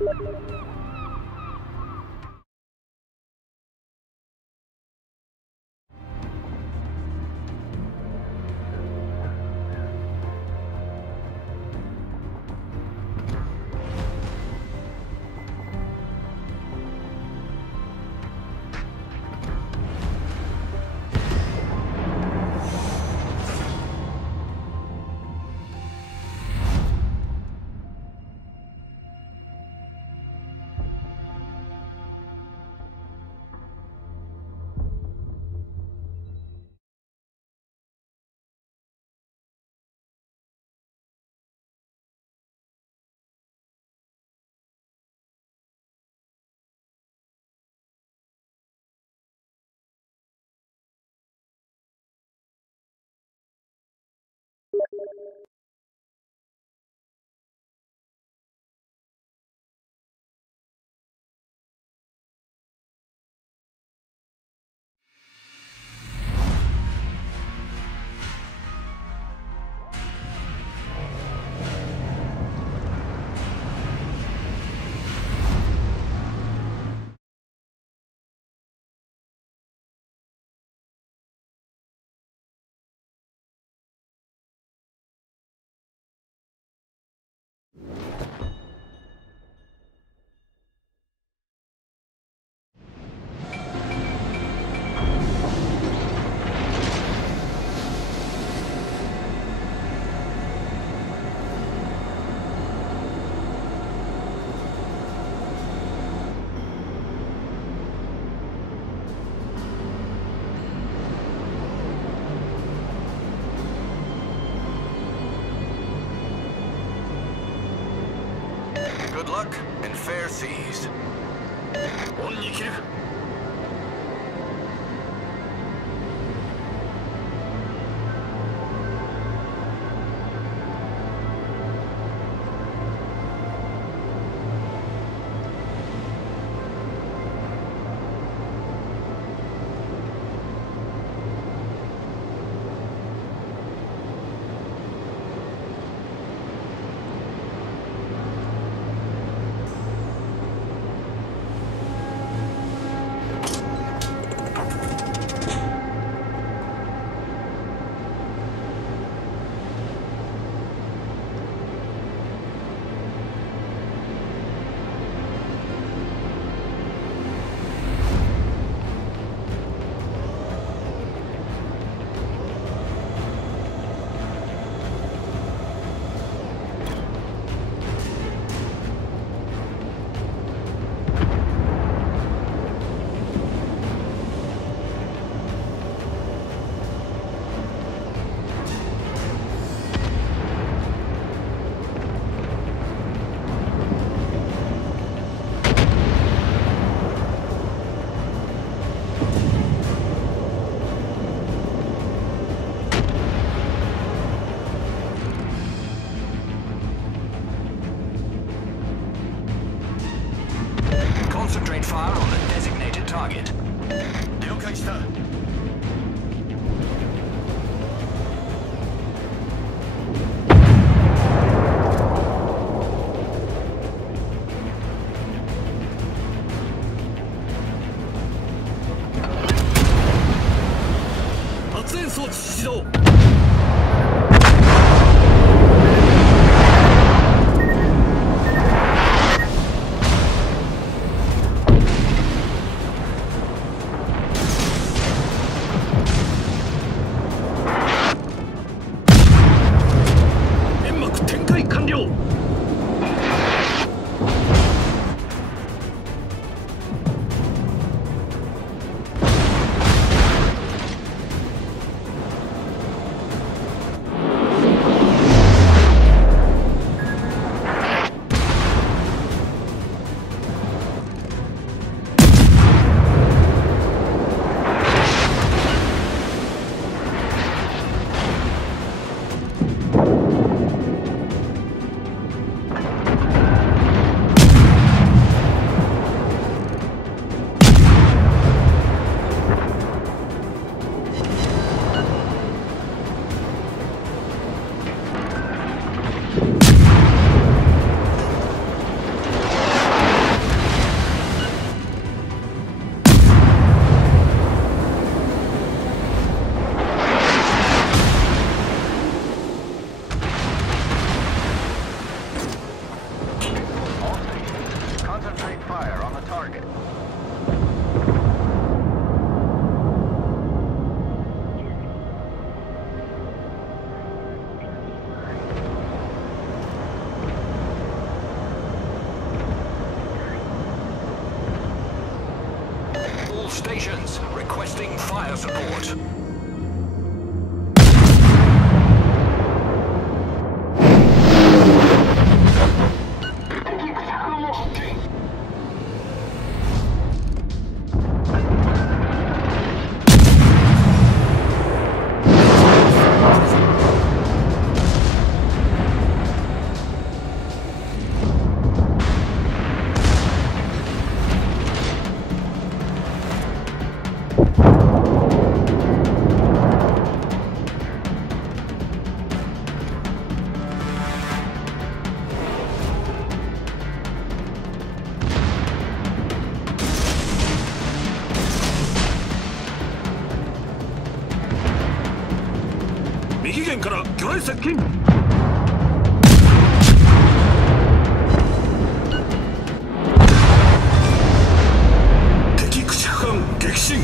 Good luck and fair seas. オンに切る。Concentrate fire on the designated target. 了解した。発煙装置始動。fire on the target. All stations requesting fire support.右舷から魚雷接近。敵駆逐艦撃沈。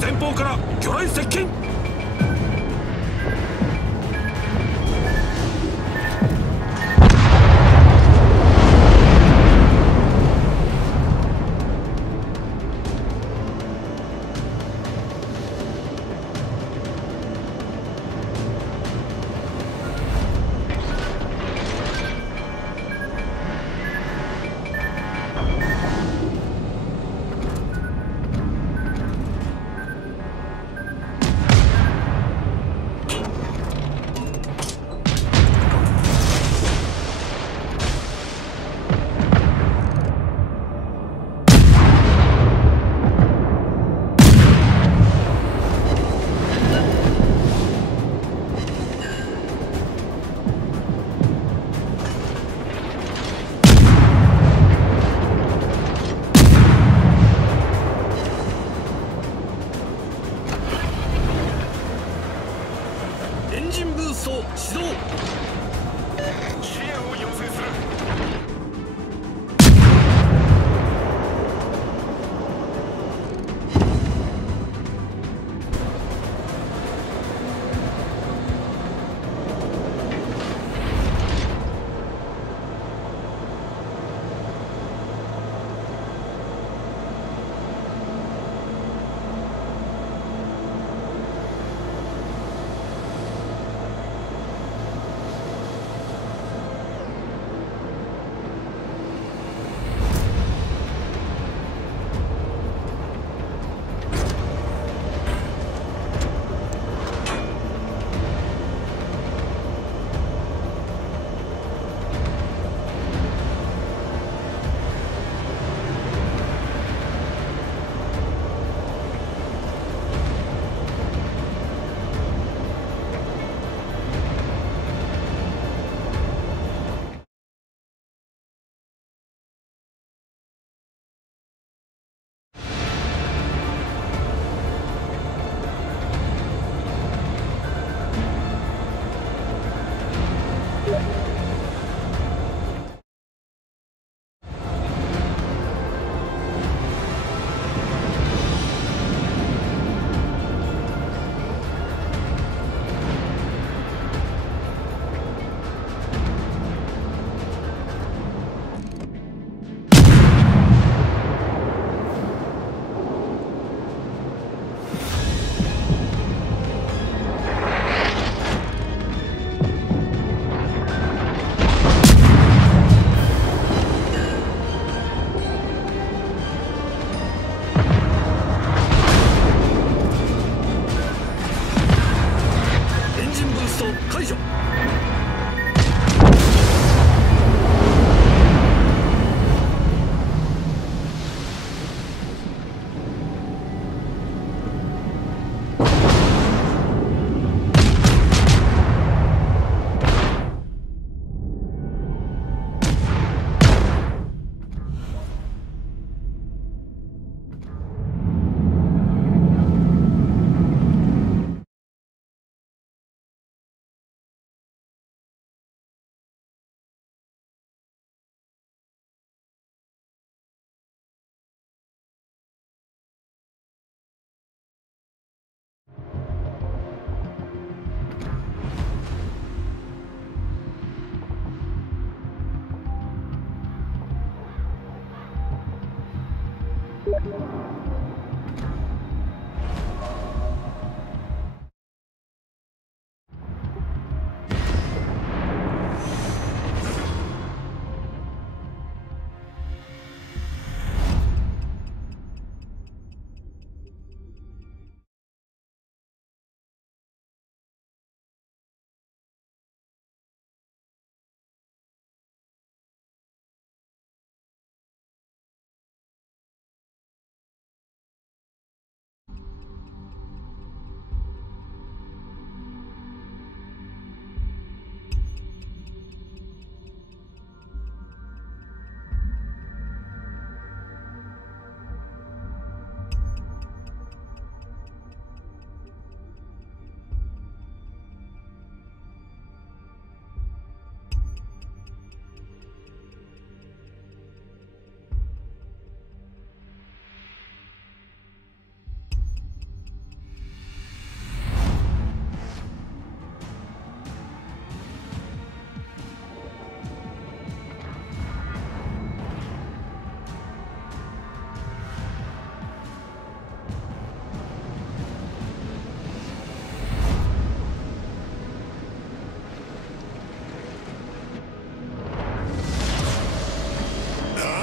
前方から魚雷接近。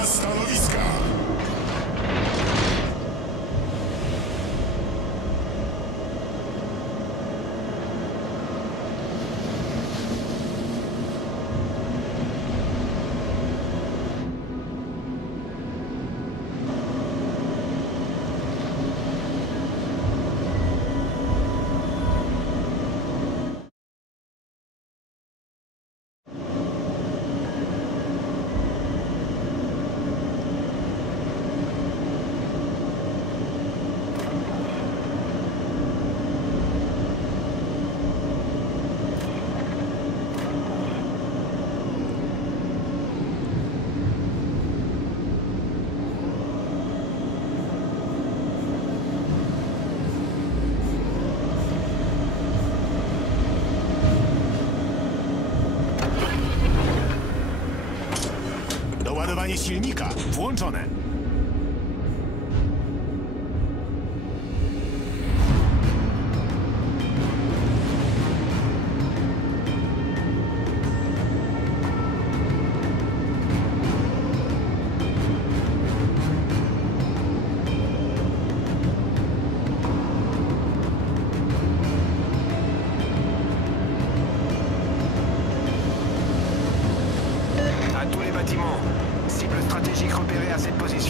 Stanowiska! Doładowanie silnika włączone. À tous les bâtiments. Cible stratégique repérée à cette position.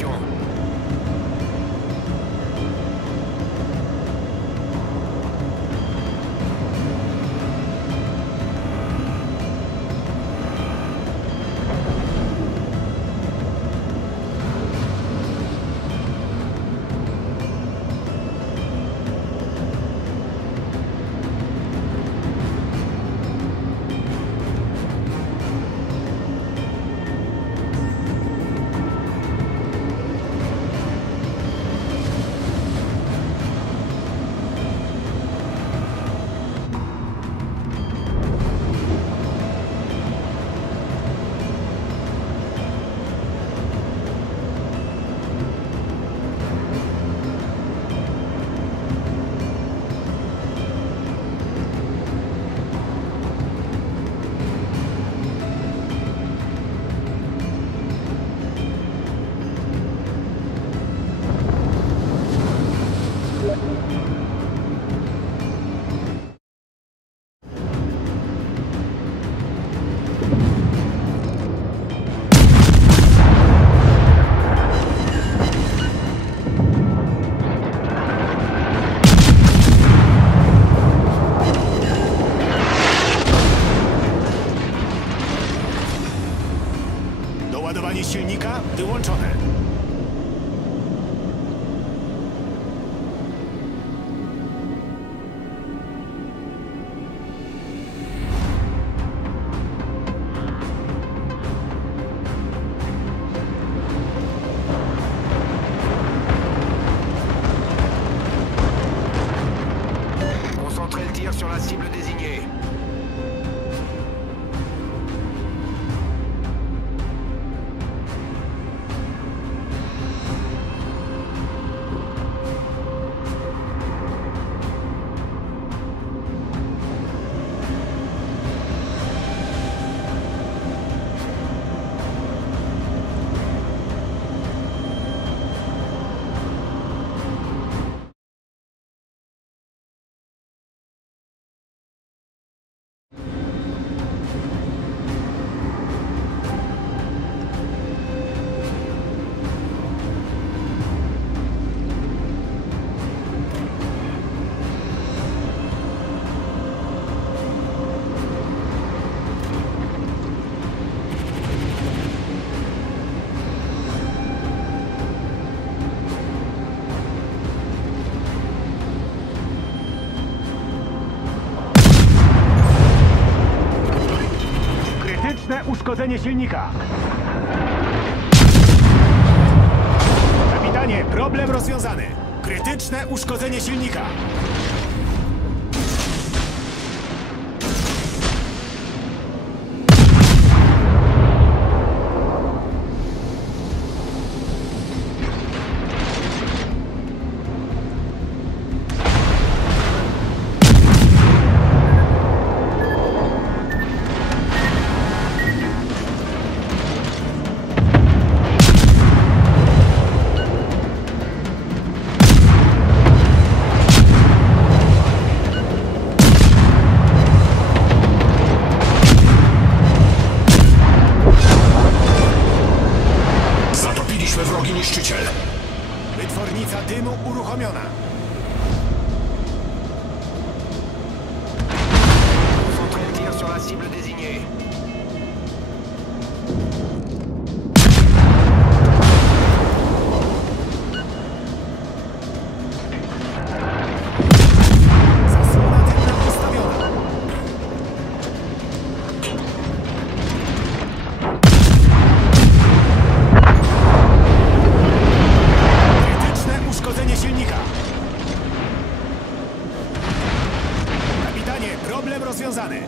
uszkodzenie silnika. Kapitanie, problem rozwiązany. Krytyczne uszkodzenie silnika. Wrogi niszczyciel. Wytwornica dymu uruchomiona. Concentrez le tir sur la cible désignée. Zasłona dymna ustawiona. Krytyczne uszkodzenie silnika. Kapitanie, problem rozwiązany.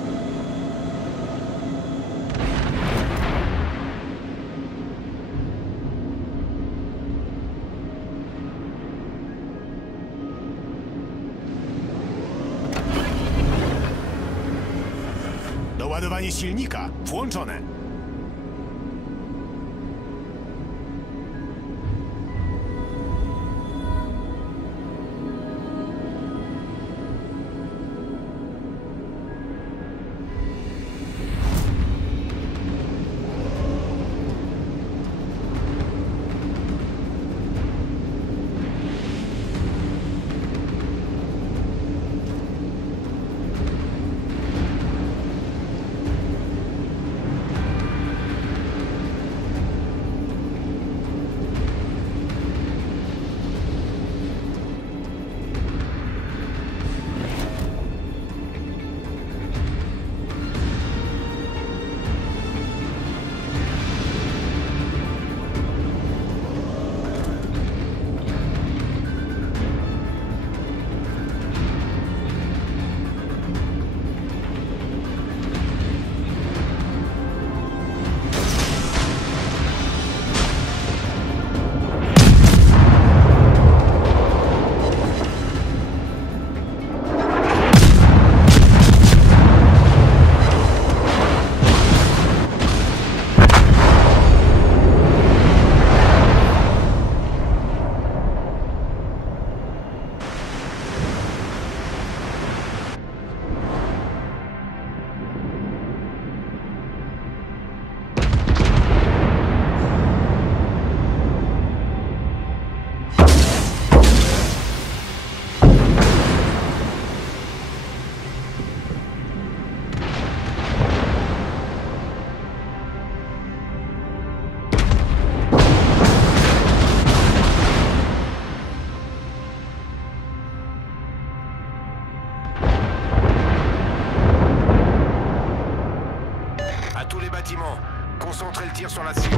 Doładowanie silnika włączone. Tous les bâtiments, concentrez le tir sur la cible.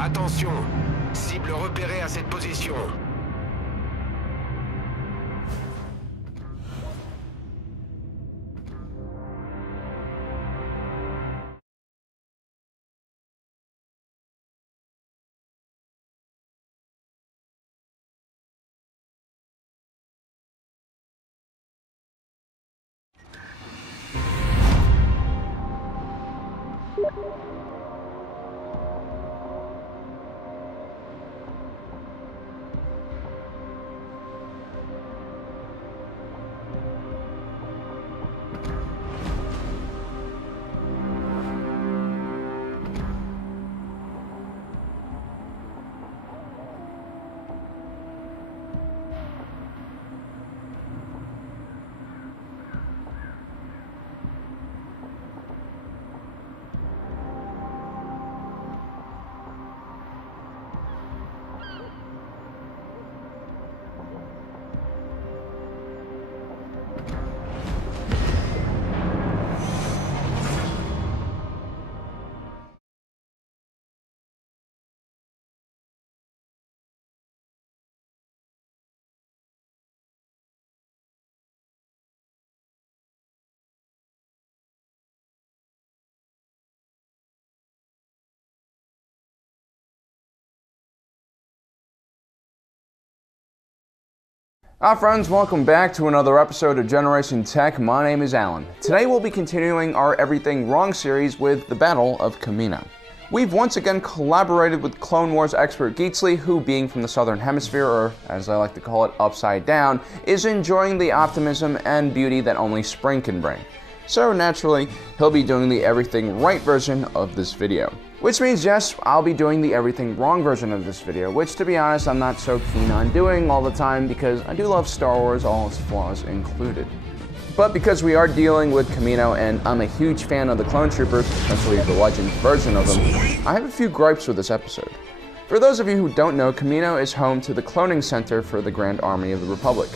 Attention, cible repérée à cette position. Hi friends, welcome back to another episode of Generation Tech. My name is Alan. Today we'll be continuing our Everything Wrong series with the Battle of Kamino. We've once again collaborated with Clone Wars expert Geetsley, who, being from the Southern Hemisphere, or as I like to call it, Upside Down, is enjoying the optimism and beauty that only spring can bring. So naturally, he'll be doing the Everything Right version of this video. Which means, yes, I'll be doing the Everything Wrong version of this video, which, to be honest, I'm not so keen on doing all the time because I do love Star Wars, all its flaws included. But because we are dealing with Kamino and I'm a huge fan of the Clone Troopers, especially the Legends version of them, I have a few gripes with this episode. For those of you who don't know, Kamino is home to the cloning center for the Grand Army of the Republic.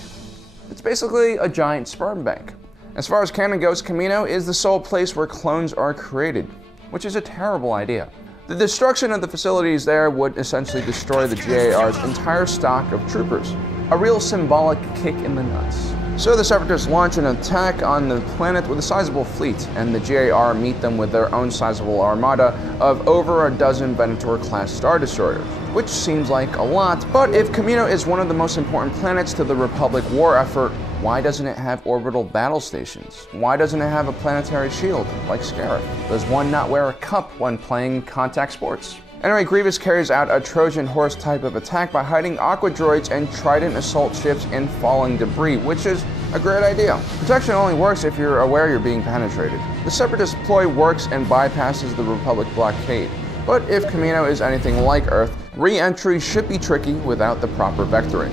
It's basically a giant sperm bank. As far as canon goes, Kamino is the sole place where clones are created, which is a terrible idea. The destruction of the facilities there would essentially destroy the GAR's entire stock of troopers, a real symbolic kick in the nuts. So the Separatists launch an attack on the planet with a sizable fleet, and the GAR meet them with their own sizable armada of over a dozen Venator-class Star Destroyers, which seems like a lot, but if Kamino is one of the most important planets to the Republic war effort, why doesn't it have orbital battle stations? Why doesn't it have a planetary shield, like Scarif? Does one not wear a cup when playing contact sports? Anyway, Grievous carries out a Trojan horse type of attack by hiding Aqua droids and Trident assault ships in falling debris, which is a great idea. Protection only works if you're aware you're being penetrated. The Separatist ploy works and bypasses the Republic blockade. But if Kamino is anything like Earth, re-entry should be tricky without the proper vectoring.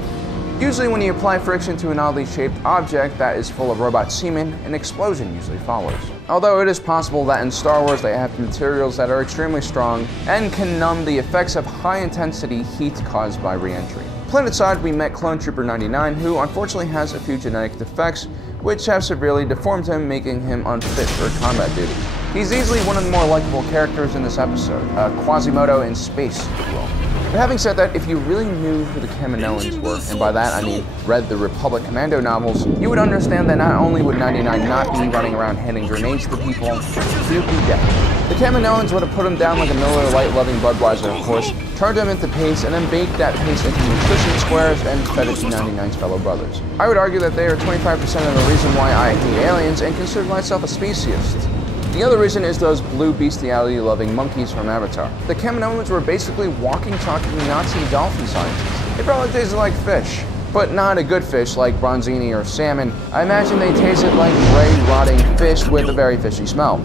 Usually when you apply friction to an oddly shaped object that is full of robot semen, an explosion usually follows. Although it is possible that in Star Wars they have materials that are extremely strong and can numb the effects of high-intensity heat caused by re-entry. Planetside, we met Clone Trooper 99, who unfortunately has a few genetic defects which have severely deformed him, making him unfit for combat duty. He's easily one of the more likable characters in this episode, a Quasimodo in space, if you will. But having said that, if you really knew who the Kaminoans were, and by that I mean read the Republic Commando novels, you would understand that not only would 99 not be running around handing grenades to people, he would be dead. The Kaminoans would have put him down like a Miller Lite-loving Budweiser, of course, turned him into paste, and then baked that paste into nutrition squares and fed it to 99's fellow brothers. I would argue that they are 25% of the reason why I hate aliens and consider myself a speciesist. The other reason is those blue bestiality-loving monkeys from Avatar. The Kaminoans were basically walking, talking Nazi dolphin scientists. They probably tasted like fish, but not a good fish like bronzini or salmon. I imagine they tasted like gray, rotting fish with a very fishy smell.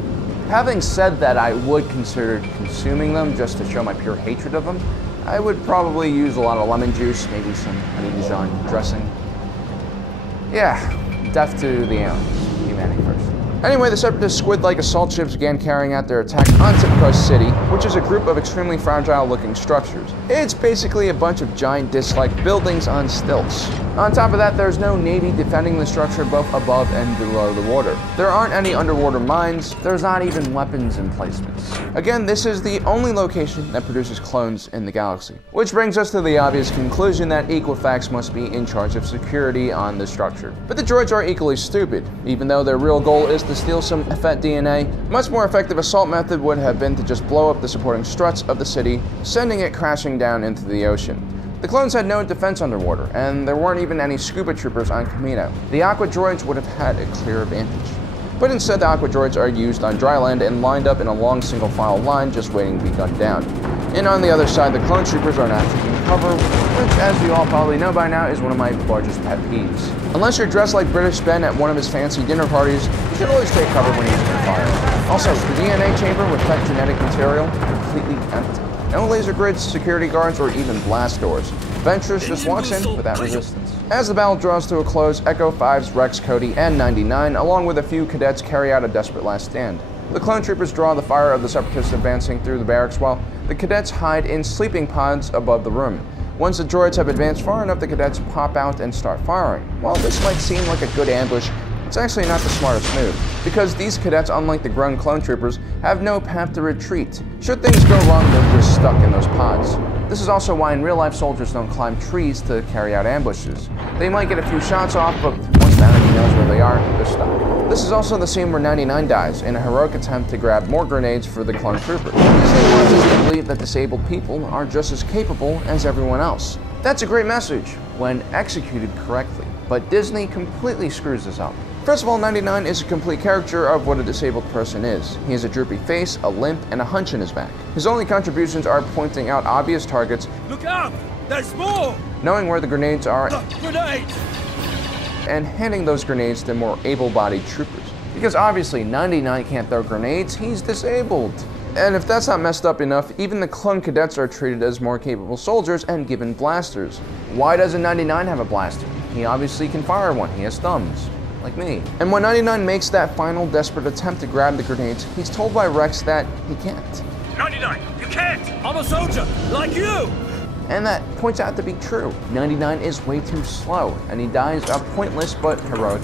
Having said that, I would consider consuming them just to show my pure hatred of them. I would probably use a lot of lemon juice, maybe some honey Dijon dressing. Yeah, death to the aliens. Humanity first. Anyway, the Separatist squid-like assault ships began carrying out their attack on Tipco City, which is a group of extremely fragile-looking structures. It's basically a bunch of giant disc-like buildings on stilts. On top of that, there's no Navy defending the structure both above and below the water. There aren't any underwater mines, there's not even weapons emplacements. Again, this is the only location that produces clones in the galaxy. Which brings us to the obvious conclusion that Equifax must be in charge of security on the structure. But the droids are equally stupid. Even though their real goal is to steal some Fett DNA, a much more effective assault method would have been to just blow up the supporting struts of the city, sending it crashing down into the ocean. The clones had no defense underwater, and there weren't even any scuba troopers on Kamino. The Aqua droids would have had a clear advantage. But instead, the Aqua droids are used on dry land and lined up in a long single-file line just waiting to be gunned down. And on the other side, the clone troopers are not taking cover, which, as you all probably know by now, is one of my largest pet peeves. Unless you're dressed like British Ben at one of his fancy dinner parties, you should always take cover when he's under fire. Also, the DNA chamber with Fett genetic material, completely empty. No laser grids, security guards, or even blast doors. Ventress just walks in without resistance. As the battle draws to a close, Echo 5's Rex, Cody, and 99, along with a few cadets, carry out a desperate last stand. The clone troopers draw the fire of the Separatists advancing through the barracks while the cadets hide in sleeping pods above the room. Once the droids have advanced far enough, the cadets pop out and start firing. While this might seem like a good ambush, it's actually not the smartest move, because these cadets, unlike the grown clone troopers, have no path to retreat. Should things go wrong, they're just stuck in those pods. This is also why in real life soldiers don't climb trees to carry out ambushes. They might get a few shots off, but once the enemy knows where they are, they're stuck. This is also the scene where 99 dies in a heroic attempt to grab more grenades for the clone troopers. This wants us to believe that disabled people are just as capable as everyone else. That's a great message when executed correctly, but Disney completely screws this up. First of all, 99 is a complete caricature of what a disabled person is. He has a droopy face, a limp, and a hunch in his back. His only contributions are pointing out obvious targets, Look out! There's more! knowing where the grenades are, Grenade! and handing those grenades to more able-bodied troopers. Because obviously 99 can't throw grenades, he's disabled. And if that's not messed up enough, even the clone cadets are treated as more capable soldiers and given blasters. Why doesn't 99 have a blaster? He obviously can fire one, he has thumbs, like me. And when 99 makes that final desperate attempt to grab the grenades, he's told by Rex that he can't. 99, you can't! I'm a soldier, like you! And that points out to be true. 99 is way too slow, and he dies a pointless but heroic.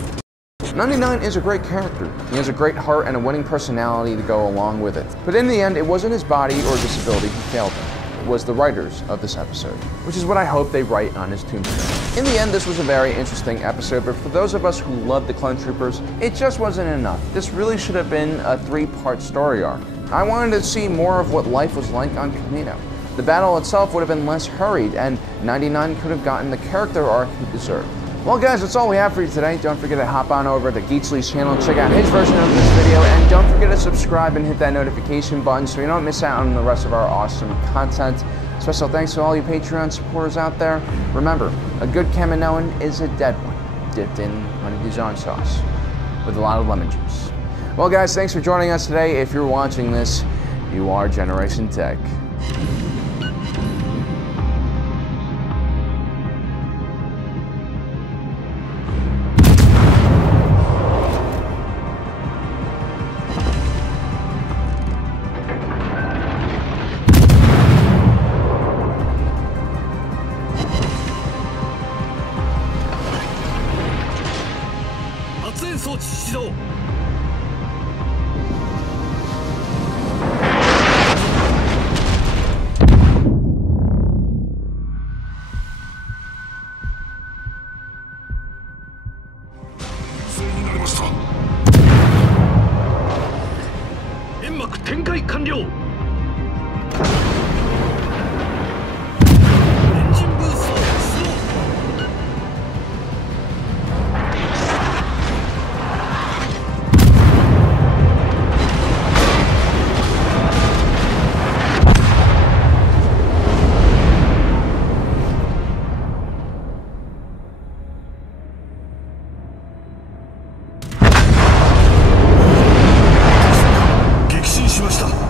99 is a great character. He has a great heart and a winning personality to go along with it. But in the end, it wasn't his body or disability who failed him. It was the writers of this episode, which is what I hope they write on his tombstone. In the end, this was a very interesting episode, but for those of us who love the Clone Troopers, it just wasn't enough. This really should have been a 3-part story arc. I wanted to see more of what life was like on Kamino. The battle itself would have been less hurried, and 99 could have gotten the character arc he deserved. Well guys, that's all we have for you today. Don't forget to hop on over to Geetzly's channel and check out his version of this video, and don't forget to subscribe and hit that notification button so you don't miss out on the rest of our awesome content. Special thanks to all you Patreon supporters out there. Remember, a good Kaminoan is a dead one, dipped in honey Dijon sauce with a lot of lemon juice. Well guys, thanks for joining us today. If you're watching this, you are Generation Tech. Gekisin しました